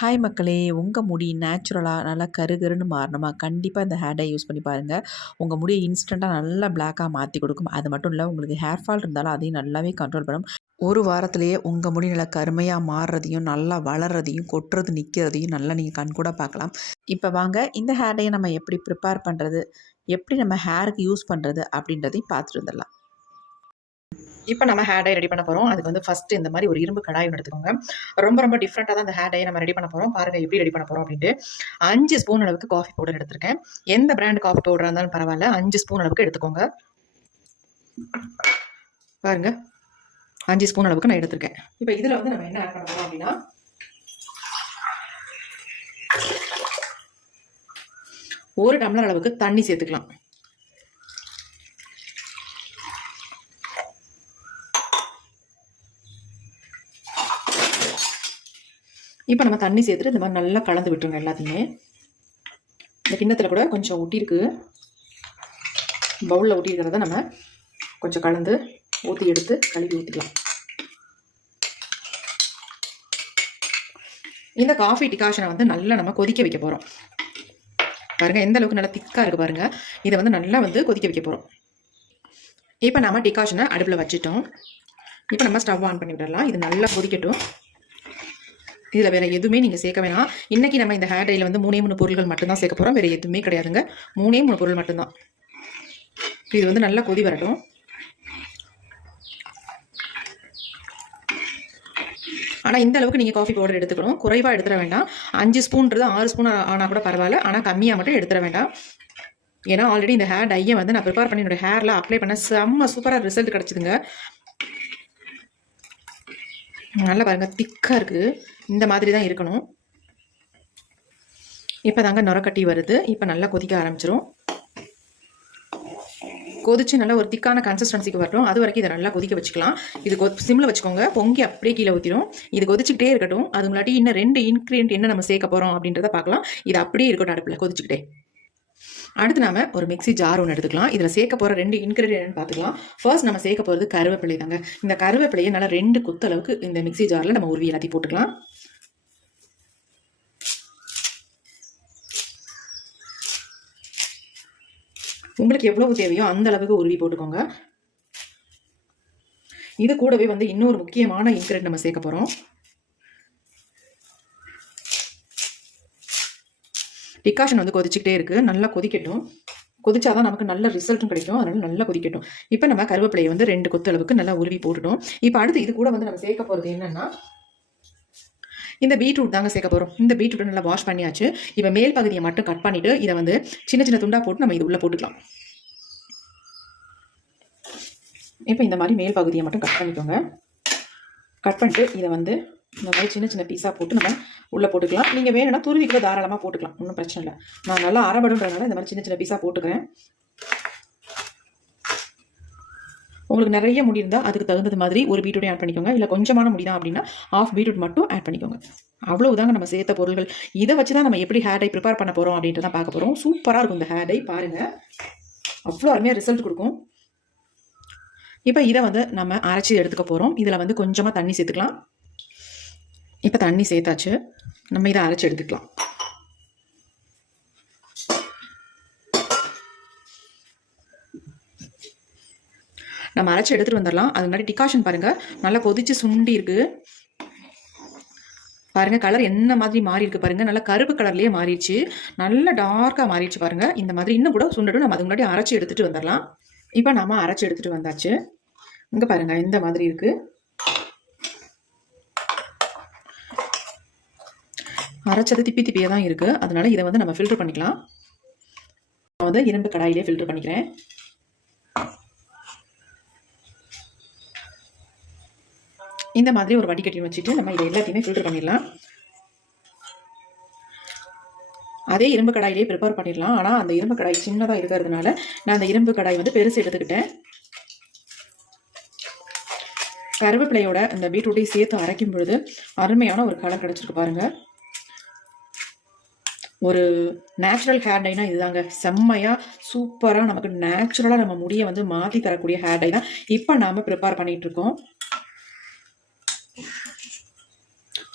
Hi மக்களே! உங்க முடி நேச்சுரலா நல்லா கருகருன்னு மாறணுமா, கண்டிப்பா இந்த ஹேர் டை யூஸ் பண்ணி பாருங்க. உங்க முடிய இன்ஸ்டன்ட்டா நல்லா பிளாக்கா மாத்தி கொடுக்கும். அது மட்டும் இல்ல, உங்களுக்கு ஹேர் ஃபால் இருந்தாலும் அதையும் நல்லாவே கண்ட்ரோல் பண்ணும். ஒரு வாரத்திலேயே உங்க முடி நல்லா கருமையா மாறுறதையும், நல்லா வளர்றதையும், கொட்டுறது நிக்கிறதையும் நல்லா நீங்க கண்கூடா பார்க்கலாம். இப்ப வாங்க இந்த ஹேர் டைய நம்ம எப்படி ப்ரிப்பேர் பண்றது, எப்படி நம்ம ஹேருக்கு யூஸ் பண்றது அப்படின்றதையும் பார்த்துட்டு வந்துடலாம். இப்போ நம்ம ஹேர் டை ரெடி பண்ண போகிறோம். அதுக்கு வந்து ஃபஸ்ட்டு இந்த மாதிரி ஒரு இரும்பு கடாய் ஒன்று எடுத்துக்கோங்க. ரொம்ப ரொம்ப டிஃப்ரெண்ட்டாக தான் இந்த ஹேர் டையை நம்ம ரெடி பண்ண போகிறோம். பாருங்கள் எப்படி ரெடி பண்ண போகிறோம் அப்படின்ட்டு. 5 ஸ்பூன் அளவுக்கு காஃபி பவுடர் எடுத்திருக்கேன். எந்த பிராண்ட் காஃபி பவுடராக இருந்தாலும் பரவாயில்ல, 5 ஸ்பூன் அளவுக்கு எடுத்துக்கோங்க. பாருங்கள், 5 ஸ்பூன் அளவுக்கு நான் எடுத்திருக்கேன். இப்போ இதில் வந்து நம்ம என்ன ஆட் பண்ண போகிறோம் அப்படின்னா, 1 டம்ளர் அளவுக்கு தண்ணி சேர்த்துக்கலாம். இப்போ நம்ம தண்ணி சேர்த்துட்டு இந்த மாதிரி நல்லா கலந்து விட்டுருங்க எல்லாத்தையுமே. இந்த கிண்ணத்தில் கூட கொஞ்சம் ஒட்டியிருக்கு, பவுலில் ஒட்டியிருக்கிறத நம்ம கொஞ்சம் கலந்து ஊற்றி எடுத்து கழுவி ஊற்றிக்கலாம். இந்த காஃபி டிகாஷனை வந்து நல்லா நம்ம கொதிக்க வைக்க போகிறோம். பாருங்கள் எந்த அளவுக்கு நல்லா திக்காக இருக்குது பாருங்கள். இதை வந்து நல்லா வந்து கொதிக்க வைக்க போகிறோம். இப்போ நம்ம டிகாஷனை அடுப்பில் வச்சுட்டோம். இப்போ நம்ம ஸ்டவ் ஆன் பண்ணி விடலாம். இது நல்லா கொதிக்கட்டும். இதில் வேறு எதுவுமே நீங்கள் சேர்க்க வேணாம். இன்றைக்கி நம்ம இந்த ஹேர் டையில் வந்து 3 பொருட்கள் மட்டும்தான் சேர்க்க போகிறோம். வேறு எதுவுமே கிடையாதுங்க. 3 பொருள் மட்டும்தான். இது வந்து நல்லா கொதி வரட்டும். ஆனால் இந்த அளவுக்கு நீங்கள் காஃபி பவுடர் எடுத்துக்கணும். குறைவாக எடுத்துட வேண்டாம். 5 ஸ்பூன்றது 6 ஸ்பூன் ஆனால் கூட பரவாயில்ல. ஆனால் கம்மியாக மட்டும் எடுத்துட வேண்டாம். ஏன்னா ஆல்ரெடி இந்த ஹேர் டையை வந்து நான் ப்ரிப்பேர் பண்ணி என்னோடய ஹேரில் அப்ளை பண்ண செம்ம சூப்பராக ரிசல்ட் கிடச்சிதுங்க. நல்லா பாருங்கள், திக்காக இருக்குது. இந்த மாதிரி தான் இருக்கணும். இப்போ தாங்க நுரக்கட்டி வருது. இப்போ நல்லா கொதிக்க ஆரம்பிச்சிரும். கொதிச்சு நல்லா ஒரு திக்கான கன்சிஸ்டன்சிக்கு வரட்டும். அது வரைக்கும் இதை நல்லா கொதிக்க வச்சுக்கலாம். இது சிம்மில் வச்சுக்கோங்க. பொங்கி அப்படியே கீழே ஊற்றிடும். இது கொதிச்சுக்கிட்டே இருக்கட்டும். அது முன்னாடி இன்னும் 2 இன்க்ரீடியன்ட் என்ன நம்ம சேர்க்க போகிறோம் அப்படின்றத பார்க்கலாம். இது அப்படியே இருக்கட்டும் அடுப்பில் கொதிச்சுக்கிட்டே. அடுத்து நாம ஒரு மிக்சி ஜார் ஒன்று எடுத்துக்கலாம். இதில் சேர்க்க போகிற 2 இன்க்ரீடியன்ட் பார்த்துக்கலாம். ஃபர்ஸ்ட் நம்ம சேர்க்க போகிறது கருவேப்பிலை தாங்க. இந்த கருவேப்பிலையை நல்லா 2 கொத்து அளவுக்கு இந்த மிக்சி ஜாரில் நம்ம உருவி எல்லாத்தையும் போட்டுக்கலாம். உங்களுக்கு எவ்வளவு தேவையோ அந்த அளவுக்கு உருவி போட்டுக்கோங்க. இது கூடவே வந்து இன்னொரு முக்கியமான இன்க்ரீடியன்ட் நம்ம சேர்க்க போகிறோம். டிகாஷன் வந்து கொதிச்சுக்கிட்டே இருக்குது. நல்லா கொதிக்கட்டும். கொதிச்சாதான் நமக்கு நல்ல ரிசல்ட்டும் கிடைக்கும். அதனால நல்லா கொதிக்கட்டும். இப்போ நம்ம கருவேப்பிலையை வந்து 2 கொத்து அளவுக்கு நல்லா உருவி போட்டுட்டோம். இப்போ அடுத்து இது கூட வந்து நம்ம சேர்க்க போகிறது என்னன்னா, இந்த பீட்ரூட் தாங்க சேர்க்க போகிறோம். இந்த பீட்ரூட்டை நல்லா வாஷ் பண்ணியாச்சு. இப்போ மேல் பகுதியை மட்டும் கட் பண்ணிவிட்டு இதை வந்து சின்ன சின்ன துண்டாக போட்டு நம்ம இது உள்ளே போட்டுக்கலாம். இப்போ இந்த மாதிரி மேல் பகுதியை மட்டும் கட் பண்ணிக்கோங்க. கட் பண்ணிட்டு இதை வந்து இந்த மாதிரி சின்ன சின்ன பீஸாக போட்டு நம்ம உள்ளே போட்டுக்கலாம். நீங்கள் வேணும்னா துருவி கூட தாராளமாக போட்டுக்கலாம், ஒன்றும் பிரச்சனை இல்லை. நான் நல்லா அரைபடுன்றதுனால இந்த மாதிரி சின்ன சின்ன பீஸாக போட்டுக்கிறேன். உங்களுக்கு நிறைய முடி இருந்தால் அதுக்கு தகுந்தது மாதிரி ஒரு பீட்ரூட்டையும் ஆட் பண்ணிக்கோங்க. இல்லை கொஞ்சமான முடி தான் அப்படின்னா ½ பீட்ரூட் மட்டும் ஆட் பண்ணிக்கோங்க. அவ்வளவுதாங்க நம்ம சேர்த்த பொருள்கள். இதை வச்சு தான் நம்ம எப்படி ஹேர் டை ப்ரிப்பேர் பண்ண போகிறோம் அப்படின்ட்டு தான் பார்க்க போகிறோம். சூப்பராக இருக்கும் இந்த ஹேர் டை. பாருங்கள், அவ்வளோ அருமையாக ரிசல்ட் கொடுக்கும். இப்போ இதை வந்து நம்ம அரைச்சி எடுத்துக்க போகிறோம். இதில் வந்து கொஞ்சமாக தண்ணி சேர்த்துக்கலாம். இப்போ தண்ணி சேர்த்தாச்சு. நம்ம இதை அரைச்சி எடுத்துக்கலாம். நம்ம அரைச்சி எடுத்துகிட்டு வந்துடலாம். அது முன்னாடி டிகாஷன் பாருங்கள், நல்லா கொதிச்சு சுண்டி இருக்குது. பாருங்கள், கலர் என்ன மாதிரி மாறி இருக்கு பாருங்கள். நல்லா கருப்பு கலர்லேயே மாறிடுச்சு. நல்லா டார்க்காக மாறிடுச்சு பாருங்கள். இந்த மாதிரி இன்னும் கூட சுண்டடும். நம்ம அதுக்கு முன்னாடி அரைச்சி எடுத்துகிட்டு வந்துடலாம். இப்போ நம்ம அரைச்சி எடுத்துகிட்டு வந்தாச்சு. இங்கே பாருங்கள், இந்த மாதிரி இருக்குது. அரைச்சது திப்பி திப்பியாக தான் இருக்குது. அதனால இதை வந்து நம்ம ஃபில்டர் பண்ணிக்கலாம். நான் வந்து இரும்பு கடாயிலே ஃபில்டர் பண்ணிக்கிறேன். இந்த மாதிரி ஒரு வடிகட்டி வச்சுட்டு நம்ம இதை எல்லாத்தையுமே ஃபில்டர் பண்ணிடலாம். அதே இரும்பு கடாயிலே ப்ரிப்பேர் பண்ணிடலாம். ஆனால் அந்த இரும்பு கடாய் சின்னதாக இருக்கிறதுனால நான் அந்த இரும்பு கடாய் வந்து பெருசு எடுத்துக்கிட்டேன். கருவேப்பிலையோட இந்த பீட்ரூட்டையும் சேர்த்து அரைக்கும் பொழுது அருமையான ஒரு கலர் கிடச்சிருக்கு பாருங்கள். ஒரு நேச்சுரல் ஹேர் டைனா இதுதாங்க. செம்மையாக சூப்பராக நமக்கு நேச்சுரலாக நம்ம முடியை வந்து மாற்றி தரக்கூடிய ஹேர் டை தான் இப்போ நாம் ப்ரிப்பேர் பண்ணிகிட்ருக்கோம்.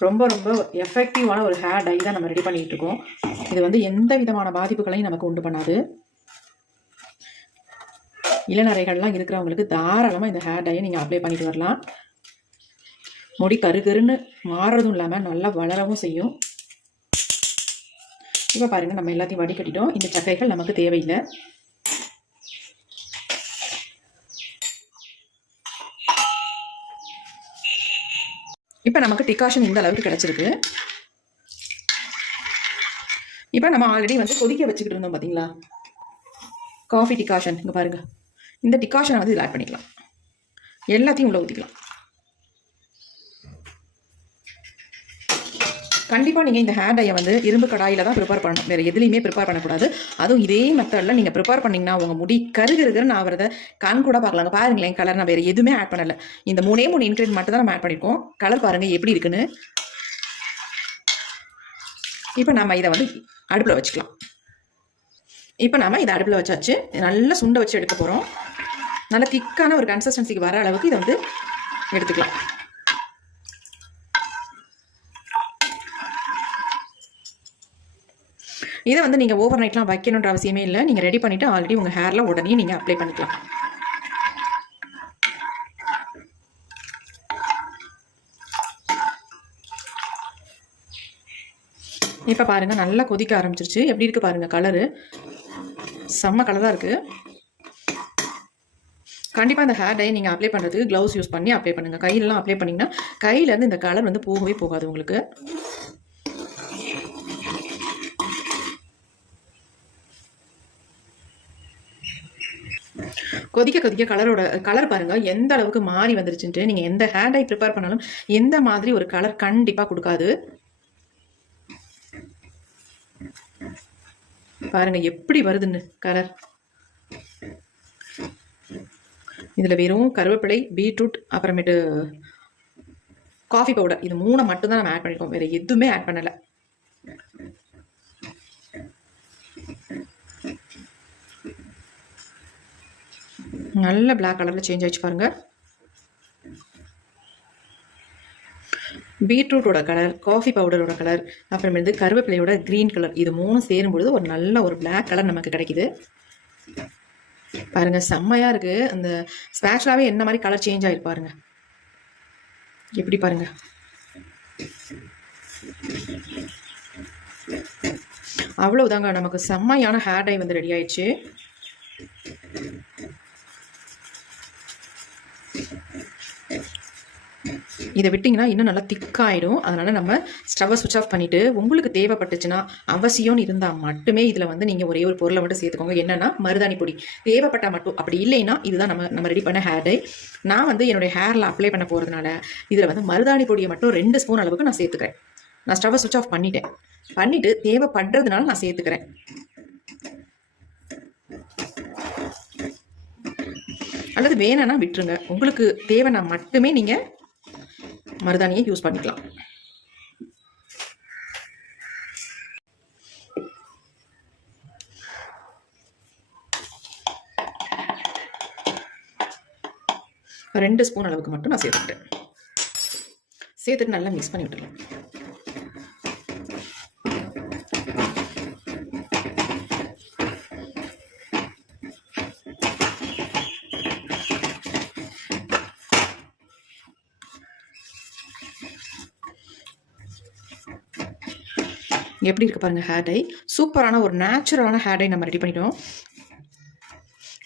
ரொம்ப ரொம்ப எஃபெக்டிவான ஒரு ஹேர் டை தான் நம்ம ரெடி பண்ணிகிட்டு இருக்கோம். இது வந்து எந்த விதமான பாதிப்புகளையும் நமக்கு உண்டு பண்ணாது. இளநரைகள்லாம் இருக்கிறவங்களுக்கு தாராளமாக இந்த ஹேர் டையை நீங்கள் அப்ளை பண்ணிட்டு வரலாம். முடி கருகருன்னு மாறுறதும் இல்லாமல் நல்லா வளரவும் செய்யும். இப்போ பாருங்கள், நம்ம எல்லாத்தையும் வடிகட்டிட்டோம். இந்த சக்கைகள் நமக்கு தேவையில்லை. இப்போ நமக்கு டிகாஷன் இந்த அளவுக்கு கிடச்சிருக்கு. இப்போ நம்ம ஆல்ரெடி வந்து கொதிக்க வச்சுக்கிட்டு இருந்தோம் பார்த்தீங்களா, காஃபி டிகாஷன். இங்கே பாருங்கள், இந்த டிகாஷனை வந்து இதில் ஆட் பண்ணிக்கலாம். எல்லாத்தையும் உள்ள ஊற்றிக்கலாம். கண்டிப்பாக நீங்கள் இந்த ஹேர் டையை வந்து இரும்பு கடாயில் தான் ப்ரிப்பேர் பண்ணணும், வேறு எதுலேயுமே ப்ரிப்பேர் பண்ணக்கூடாது. அதுவும் இதே மெத்தடில் நீங்கள் ப்ரிப்பேர் பண்ணிங்கன்னா உங்கள் முடி கருகருன்னு ஆகிறத கண் கூட பார்க்கலாங்க. பாருங்களேன், கலர் நான் வேறு எதுவுமே ஆட் பண்ணலை. இந்த 3 இன்க்ரீடியன்ட் மட்டும் தான் நம்ம ஆட் பண்ணியிருக்கோம். கலர் பாருங்கள் எப்படி இருக்குன்னு. இப்போ நம்ம இதை வந்து அடுப்பில் வச்சுக்கலாம். இப்போ நம்ம இதை அடுப்பில் வச்சாச்சு. நல்லா சுண்டை வச்சு எடுக்க போகிறோம். நல்லா திக்கான ஒரு கன்சிஸ்டன்சிக்கு வர அளவுக்கு இதை வந்து எடுத்துக்கலாம். இதை வந்து நீங்கள் ஓவர் நைட்லாம் வைக்கணுன்ற அவசியமே இல்லை. நீங்கள் ரெடி பண்ணிவிட்டு ஆல்ரெடி உங்கள் ஹேரில் உடனே நீங்கள் அப்ளை பண்ணிக்கலாம். இப்போ பாருங்கள், நல்லா கொதிக்க ஆரம்பிச்சிருச்சு. எப்படி இருக்குது பாருங்கள், கலரு செம்ம கலராக இருக்குது. கண்டிப்பாக இந்த ஹேர் டை நீங்கள் அப்ளை பண்ணுறதுக்கு க்ளவுஸ் யூஸ் பண்ணி அப்ளை பண்ணுங்கள். கையிலலாம் அப்ளை பண்ணிங்கன்னா கையிலேருந்து இந்த கலர் வந்து போகவே போகாது உங்களுக்கு. கொதிக்க கொதிக்க கலர் பாருங்கள் எந்த அளவுக்கு மாறி வந்துருச்சுன்ட்டு. நீங்கள் எந்த ஹேர் டை ப்ரிப்பேர் பண்ணாலும் எந்த மாதிரி ஒரு கலர் கண்டிப்பாக கொடுக்காது. பாருங்க எப்படி வருதுன்னு கலர். இதில் வெறும் கருவேப்பிலை, பீட்ரூட், அப்புறமேட்டு காஃபி பவுடர், இது 3 மட்டும்தான் நம்ம ஆட் பண்ணியிருக்கோம். வேறு எதுவுமே ஆட் பண்ணலை. நல்ல பிளாக் கலரில் சேஞ்ச் ஆயிடுச்சு பாருங்கள். பீட்ரூட்டோட கலர், காஃபி பவுடரோட கலர், அப்புறமேட்டு கருவேப்பிலையோட க்ரீன் கலர், இது 3 சேரும்பொழுது ஒரு நல்ல ஒரு பிளாக் கலர் நமக்கு கிடைக்குது. பாருங்கள் செம்மையாக இருக்குது. அந்த ஸ்பேட்சுலாவே என்ன மாதிரி கலர் சேஞ்ச் ஆகிருக்கு பாருங்க. எப்படி பாருங்கள். அவ்வளோதாங்க, நமக்கு செம்மையான ஹேர் டை வந்து ரெடி ஆயிடுச்சு. இதை விட்டிங்கன்னா இன்னும் நல்லா திக்காயிடும். அதனால் நம்ம ஸ்டவ்வை சுவிட்ச் ஆஃப் பண்ணிவிட்டு உங்களுக்கு தேவைப்பட்டுச்சுன்னா அவசியம்னு இருந்தால் மட்டுமே இதில் வந்து நீங்கள் ஒரே ஒரு பொருளை மட்டும் சேர்த்துக்கோங்க. என்னென்னா மருதாணி பொடி தேவைப்பட்டால் மட்டும். அப்படி இல்லைன்னா இதுதான் நம்ம ரெடி பண்ண ஹேர் டை. நான் வந்து என்னுடைய ஹேரில் அப்ளை பண்ண போகிறதுனால இதில் வந்து மருதாணி பொடியை மட்டும் 2 ஸ்பூன் அளவுக்கு நான் சேர்த்துக்கிறேன். நான் ஸ்டவ்வை சுவிட்ச் ஆஃப் பண்ணிவிட்டு தேவைப்படுறதுனால நான் சேர்த்துக்கிறேன். அல்லது வேணும்னா விட்டுருங்க. உங்களுக்கு தேவைன்னா மட்டுமே நீங்கள் மருதாணியை யூஸ் பண்ணிக்கலாம். ஒரு 2 ஸ்பூன் அளவுக்கு மட்டும் நான் சேர்த்துட்டு நல்லா மிக்ஸ் பண்ணி விட்டுறலாம். எப்படி இருக்குது பாருங்கள் ஹேர் டை. சூப்பரான ஒரு நேச்சுரலான ஹேர் டை நம்ம ரெடி பண்ணிட்டோம்.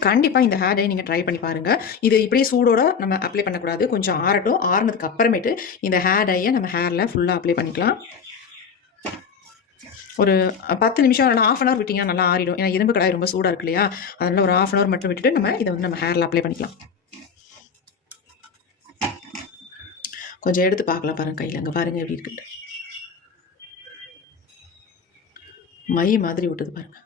கண்டிப்பாக இந்த ஹேர் டை நீங்கள் ட்ரை பண்ணி பாருங்கள். இது இப்படியே சூடோட நம்ம அப்ளை பண்ணக்கூடாது. கொஞ்சம் ஆறட்டும். ஆறுனதுக்கு அப்புறமேட்டு இந்த ஹேர் டையை நம்ம ஹேரில் ஃபுல்லாக அப்ளை பண்ணிக்கலாம். ஒரு 10 நிமிஷம் இல்லைனா ½ அன் ஹவர் விட்டிங்கன்னா நல்லா ஆறிடும். ஏன்னா இரும்பு கடாய் ரொம்ப சூடாக இருக்கு இல்லையா, அதனால் ஒரு ½ அன் ஹவர் மட்டும் விட்டுட்டு நம்ம இதை வந்து நம்ம ஹேரில் அப்ளை பண்ணிக்கலாம். கொஞ்சம் எடுத்து பார்க்கலாம் பாருங்கள் கையில். அங்கே பாருங்கள் எப்படி இருக்குட்டு. மை மாதிரி விட்டுது பாருங்க.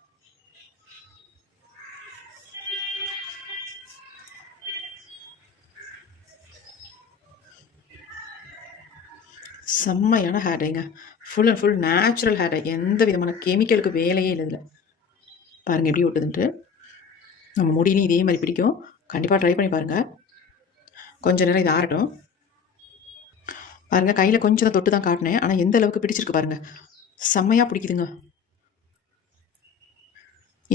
செம்மையான ஹேர் டைங்க. Full and full natural hair dye. எந்த விதமான கெமிக்கலுக்கு வேலையே இல்லை இதில். பாருங்கள் எப்படி விட்டுதுன்ட்டு. நம்ம முடியிலையும் இதே மாதிரி பிடிக்கும். கண்டிப்பாக ட்ரை பண்ணி பாருங்கள். கொஞ்ச நேரம் இது ஆறட்டும். பாருங்கள், கையில் கொஞ்சம் தான் தொட்டு தான் காட்டினேன். ஆனால் எந்த அளவுக்கு பிடிச்சிருக்கு பாருங்கள். செம்மையாக பிடிக்குதுங்க.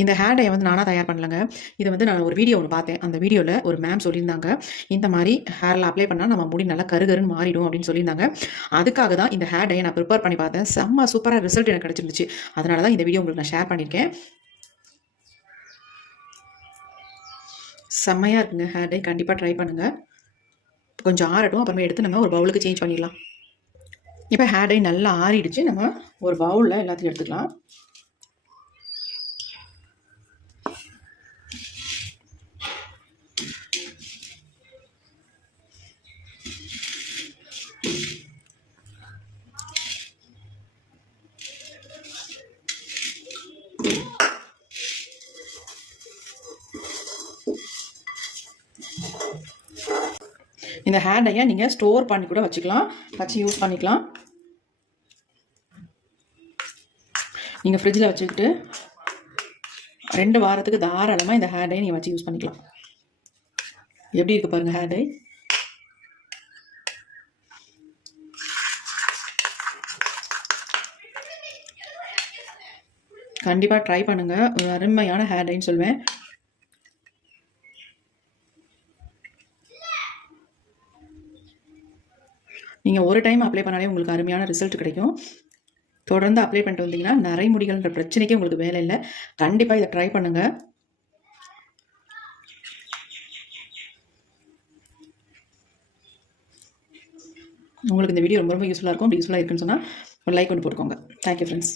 இந்த ஹேர் டையை வந்து நானாக தயார் பண்ணலங்க. இதை வந்து நான் ஒரு வீடியோ ஒன்று பார்த்தேன். அந்த வீடியோவில் ஒரு மேம் சொல்லியிருந்தாங்க, இந்த மாதிரி ஹேரில் அப்ளை பண்ணால் நம்ம முடி நல்லா கருகருன்னு மாறிடும் அப்படின்னு சொல்லியிருந்தாங்க. அதுக்காக தான் இந்த ஹேர் டையை நான் ப்ரிப்பேர் பண்ணி பார்த்தேன். செம்ம சூப்பராக ரிசல்ட் எனக்கு கிடச்சிருந்துச்சு. அதனால தான் இந்த வீடியோ உங்களுக்கு நான் ஷேர் பண்ணியிருக்கேன். செம்மையாக இருக்குங்க ஹேர் டை. கண்டிப்பாக ட்ரை பண்ணுங்கள். கொஞ்சம் ஆறட்டும், அப்புறமே எடுத்து நம்ம ஒரு பவுலுக்கு சேஞ்ச் பண்ணிடலாம். இப்போ ஹேர் டை நல்லா ஆறிடுச்சு. நம்ம ஒரு பவுலில் எல்லாத்தையும் எடுத்துக்கலாம். இந்த ஹேர் டையை நீங்கள் ஸ்டோர் பண்ணி கூட வச்சுக்கலாம், வச்சு யூஸ் பண்ணிக்கலாம். நீங்கள் ஃப்ரிட்ஜில் வச்சுக்கிட்டு 2 வாரத்துக்கு தாராளமாக இந்த ஹேர் டை நீங்கள் வச்சு யூஸ் பண்ணிக்கலாம். எப்படி இருக்குது பாருங்கள் ஹேர் டை. கண்டிப்பாக ட்ரை பண்ணுங்கள். ஒரு அருமையான ஹேர் டைன்னு சொல்வேன். நீங்கள் ஒரு டைம் அப்ளை பண்ணாலே உங்களுக்கு அருமையான ரிசல்ட் கிடைக்கும். தொடர்ந்து அப்ளை பண்ணிட்டு வந்தீங்கன்னா நரை முடிகள்ன்ற பிரச்சனைக்கே உங்களுக்கு வேலை இல்லை. கண்டிப்பாக இதை ட்ரை பண்ணுங்கள். உங்களுக்கு இந்த வீடியோ ரொம்ப யூஸ்ஃபுல்லாக இருக்கும். அப்படி யூஸ்ஃபுல்லாக இருக்குன்னு சொன்னால் ஒரு லைக் கொண்டு போட்டுக்கோங்க. Thank you friends.